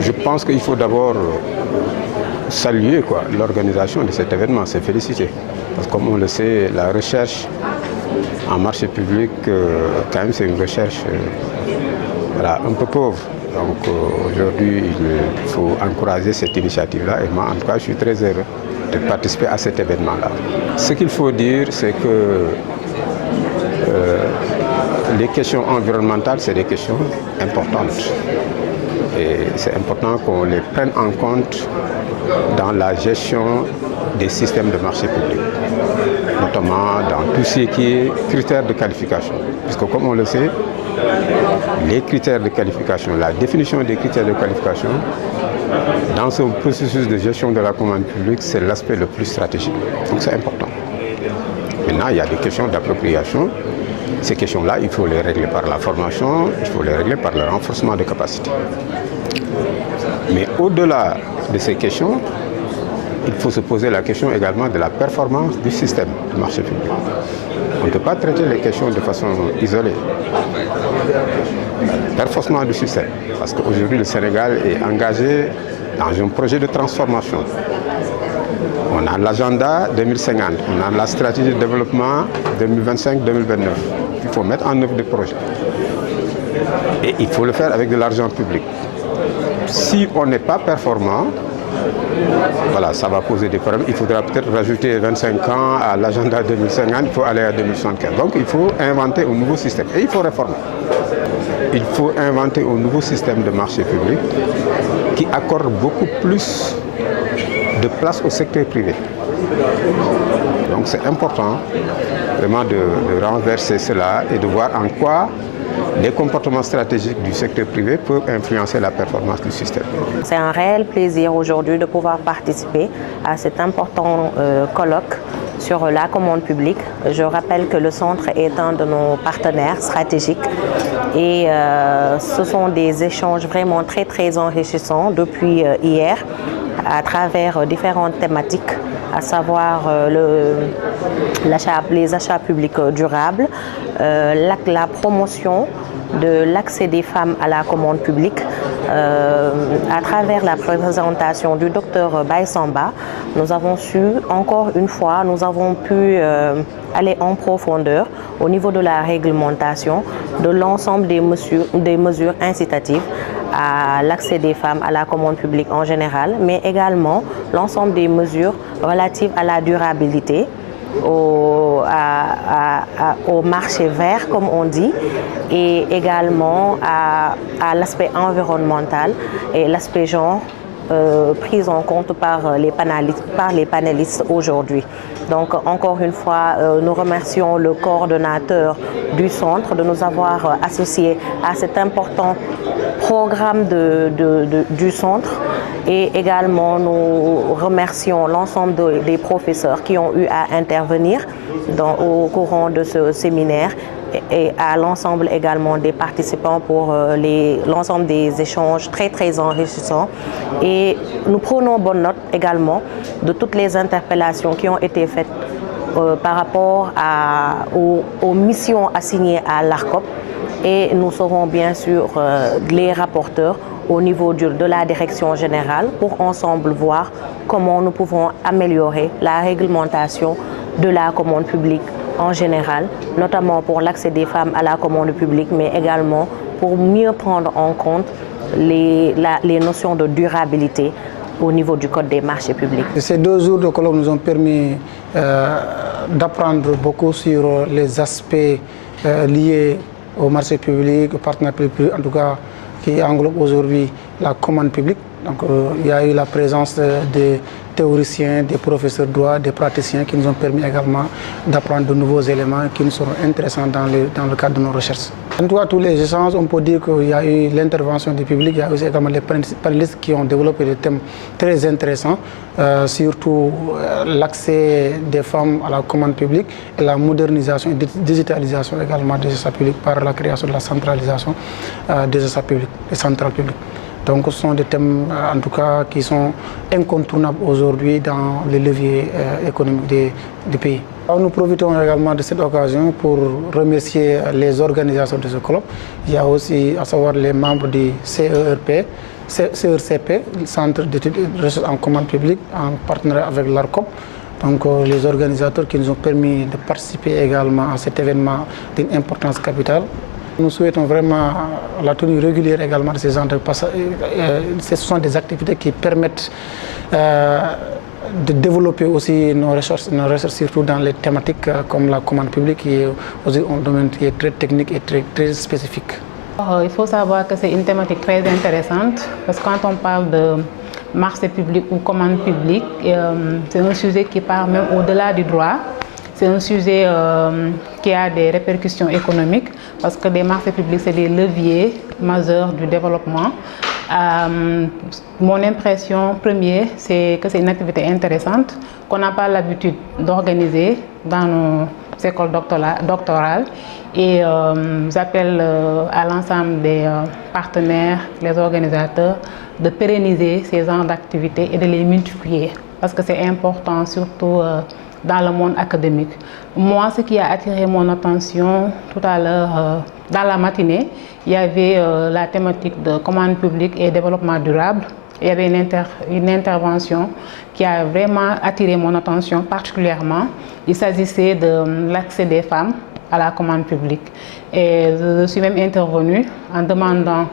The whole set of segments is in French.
Je pense qu'il faut d'abord saluer l'organisation de cet événement, c'est féliciter. Parce que comme on le sait, la recherche en marché public, quand même, c'est une recherche un peu pauvre. Donc aujourd'hui, il faut encourager cette initiative-là. Et moi, en tout cas, je suis très heureux de participer à cet événement-là. Ce qu'il faut dire, c'est que les questions environnementales, c'est des questions importantes. Et c'est important qu'on les prenne en compte dans la gestion des systèmes de marché public, notamment dans tout ce qui est critères de qualification. Puisque comme on le sait, les critères de qualification, la définition des critères de qualification, dans ce processus de gestion de la commande publique, c'est l'aspect le plus stratégique. Donc c'est important. Maintenant, il y a des questions d'appropriation. Ces questions-là, il faut les régler par la formation, il faut les régler par le renforcement de capacités. Mais au-delà de ces questions, il faut se poser la question également de la performance du système de marché public. On ne peut pas traiter les questions de façon isolée. Le performance du système, parce qu'aujourd'hui le Sénégal est engagé dans un projet de transformation. On a l'agenda 2050, on a la stratégie de développement 2025-2029. Il faut mettre en œuvre des projets. Et il faut le faire avec de l'argent public. Si on n'est pas performant, voilà, ça va poser des problèmes. Il faudra peut-être rajouter 25 ans à l'agenda 2050, il faut aller à 2075. Donc il faut inventer un nouveau système et il faut réformer. Il faut inventer un nouveau système de marché public qui accorde beaucoup plus de place au secteur privé. Donc c'est important vraiment de renverser cela et de voir en quoi les comportements stratégiques du secteur privé peuvent influencer la performance du système. C'est un réel plaisir aujourd'hui de pouvoir participer à cet important colloque sur la commande publique. Je rappelle que le centre est un de nos partenaires stratégiques et ce sont des échanges vraiment très enrichissants depuis hier à travers différentes thématiques, à savoir les achats publics durables, la promotion de l'accès des femmes à la commande publique. À travers la présentation du docteur Baïsamba, nous avons su, encore une fois, nous avons pu aller en profondeur au niveau de la réglementation de l'ensemble des mesures incitatives à l'accès des femmes à la commande publique en général, mais également l'ensemble des mesures relatives à la durabilité, au marché vert, comme on dit, et également à l'aspect environnemental et l'aspect genre pris en compte par les panélistes aujourd'hui. Donc encore une fois, nous remercions le coordonnateur du centre de nous avoir associés à cet important programme du centre et également nous remercions l'ensemble des professeurs qui ont eu à intervenir au courant de ce séminaire et à l'ensemble également des participants pour l'ensemble des échanges très enrichissants. Et nous prenons bonne note également de toutes les interpellations qui ont été faites par rapport aux missions assignées à l'ARCOP et nous serons bien sûr les rapporteurs au niveau de la direction générale pour ensemble voir comment nous pouvons améliorer la réglementation de la commande publique en général, notamment pour l'accès des femmes à la commande publique, mais également pour mieux prendre en compte les notions de durabilité au niveau du Code des marchés publics. Ces 2 jours de colloque nous ont permis d'apprendre beaucoup sur les aspects liés au marché public, au partenariat public, en tout cas qui englobe aujourd'hui la commande publique. Donc il y a eu la présence des théoriciens, des professeurs de droit, des praticiens qui nous ont permis également d'apprendre de nouveaux éléments qui nous seront intéressants dans le cadre de nos recherches. En tout cas, tous les échanges, on peut dire qu'il y a eu l'intervention du public, il y a aussi également les panélistes qui ont développé des thèmes très intéressants, surtout l'accès des femmes à la commande publique et la modernisation et digitalisation également des achats publics par la création de la centralisation des achats publics, des centrales publiques. Donc ce sont des thèmes en tout cas qui sont incontournables aujourd'hui dans les leviers économiques du pays. Nous profitons également de cette occasion pour remercier les organisateurs de ce colloque. Il y a aussi à savoir les membres du CERP, CERCP, le Centre d'études et de recherche en commande publique, en partenariat avec l'ARCOP. Donc les organisateurs qui nous ont permis de participer également à cet événement d'une importance capitale. Nous souhaitons vraiment la tenue régulière également de ces genres de passages. Ce sont des activités qui permettent de développer aussi nos recherches, surtout dans les thématiques comme la commande publique, qui est aussi un domaine qui est très technique et très spécifique. Il faut savoir que c'est une thématique très intéressante parce que quand on parle de marché public ou commande publique, c'est un sujet qui part même au-delà du droit. C'est un sujet qui a des répercussions économiques parce que les marchés publics, c'est des leviers majeurs du développement. Mon impression première, c'est que c'est une activité intéressante qu'on n'a pas l'habitude d'organiser dans nos écoles doctorales. Et j'appelle à l'ensemble des partenaires, les organisateurs, de pérenniser ces genres d'activités et de les multiplier parce que c'est important, surtout dans le monde académique. Moi, ce qui a attiré mon attention tout à l'heure, dans la matinée, il y avait la thématique de commande publique et développement durable. Il y avait une intervention qui a vraiment attiré mon attention particulièrement. Il s'agissait de l'accès des femmes à la commande publique. Et je suis même intervenue en demandant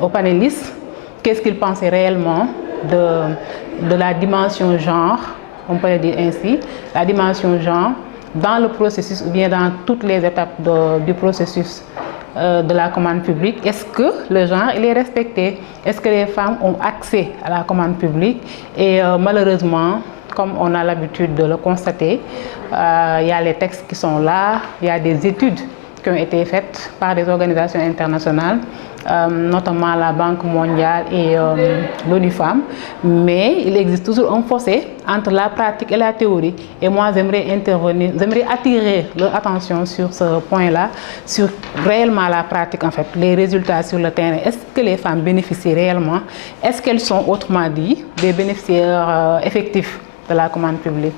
aux panélistes qu'est-ce qu'ils pensaient réellement de la dimension genre, on peut le dire ainsi, la dimension genre dans le processus ou bien dans toutes les étapes du processus de la commande publique. Est-ce que le genre il est respecté? Est-ce que les femmes ont accès à la commande publique? Et malheureusement, comme on a l'habitude de le constater, il y a les textes qui sont là, il y a des études qui ont été faites par des organisations internationales, notamment la Banque mondiale et l'ONU Femmes, mais il existe toujours un fossé entre la pratique et la théorie. Et moi, j'aimerais intervenir, j'aimerais attirer leur attention sur ce point-là, sur réellement la pratique, en fait, les résultats sur le terrain. Est-ce que les femmes bénéficient réellement? Est-ce qu'elles sont, autrement dit, des bénéficiaires effectifs de la commande publique?